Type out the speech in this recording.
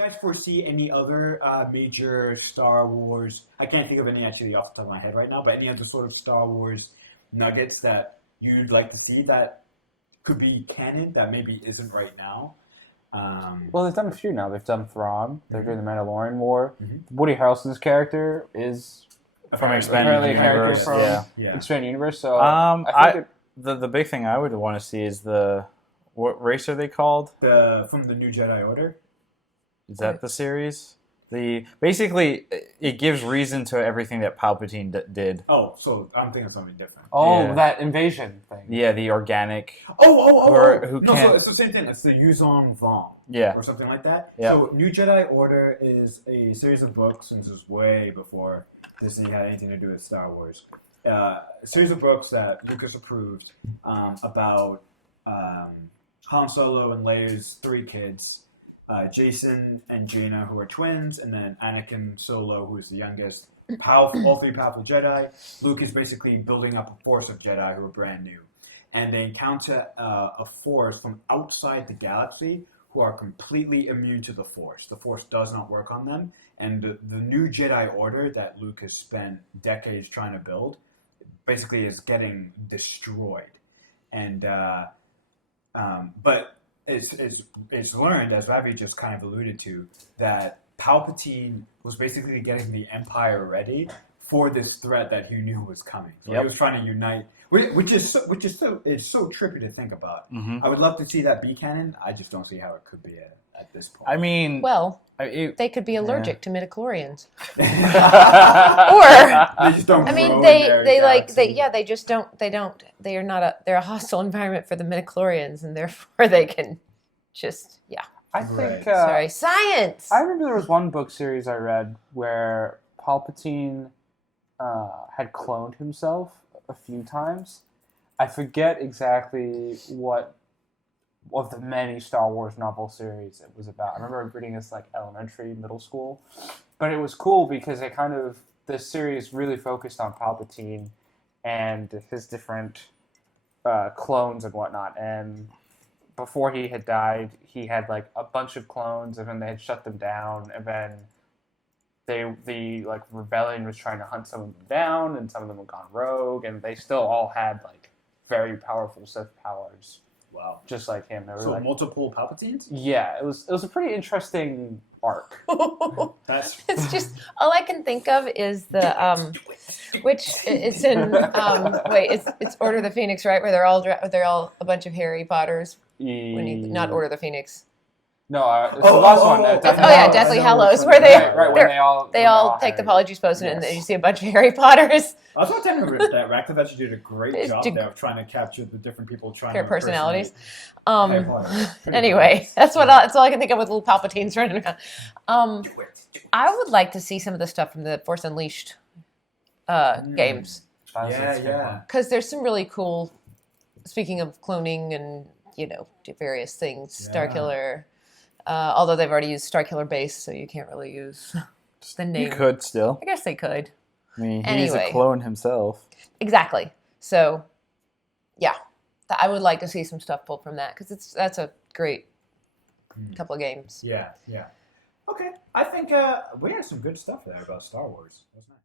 guys foresee any other major Star Wars? I can't think of any actually off the top of my head right now, but any other sort of Star Wars nuggets that you'd like to see that could be canon that maybe isn't right now? Well, they've done a few now. They've done Thrawn. They're doing the Mandalorian War. Mm-hmm. Woody Harrelson's character is from apparently Expanded a character Universe. from Yeah. Expanded Universe. So I think the big thing I would want to see is what race are they called? From the New Jedi Order. Is that the series? Basically, it gives reason to everything that Palpatine did. Oh, so I'm thinking of something different. Oh, Yeah. that invasion thing. Yeah, the organic. Who can't- so it's the same thing. It's the Yuzon Vong. Yeah. Or something like that. Yeah. So New Jedi Order is a series of books, and this is way before Disney had anything to do with Star Wars. A series of books that Lucas approved about Han Solo and Leia's 3 kids. Jason and Jaina, who are twins, and then Anakin Solo, who is the youngest. All 3 powerful Jedi. Luke is basically building up a force of Jedi who are brand new. And they encounter a force from outside the galaxy who are completely immune to the Force. The Force does not work on them. And the new Jedi Order that Luke has spent decades trying to build basically is getting destroyed. And but it's learned, as Ravi just kind of alluded to, that Palpatine was basically getting the Empire ready for this threat that he knew was coming. So he was trying to unite, which is so trippy to think about. Mm-hmm. I would love to see that be canon. I just don't see how it could be at this point. I mean, well, they could be allergic to midichlorians, or or they just don't. I mean, grow they in their galaxy. they just don't. They're a hostile environment for the midichlorians, and therefore they can just I think. Sorry, science. I remember there was one book series I read where Palpatine had cloned himself a few times. I forget exactly what of the many Star Wars novel series it was about. I remember reading this like elementary, middle school, but it was cool because this series really focused on Palpatine and his different clones and whatnot. And before he had died, he had like a bunch of clones, and then they had shut them down, and then the rebellion was trying to hunt some of them down, and some of them had gone rogue, and they still all had like very powerful Sith powers. Wow. Just like him. So multiple Palpatines? Yeah, it was a pretty interesting arc. It's just all I can think of is the which it's in it's Order of the Phoenix, right? Where they're all a bunch of Harry Potters. Not Order of the Phoenix. No, it's the last one. Deathly Hallows, where they all take the Harry. Polyjuice Potion, and you see a bunch of Harry Potters. I was going to tell you that Raktiv actually did a great job there of trying to capture the different people trying Their to personalities. Harry Potter. Anyway, that's all I can think of with little Palpatines running around. I would like to see some of the stuff from the Force Unleashed games. Yeah. Because there's some really cool, speaking of cloning and, various things, Starkiller. Although they've already used Starkiller base, so you can't really use the name. You could still. I guess they could. I mean, he's a clone himself. Exactly. So, yeah. I would like to see some stuff pulled from that, because that's a great couple of games. Yeah. Okay. I think we had some good stuff there about Star Wars. That was nice.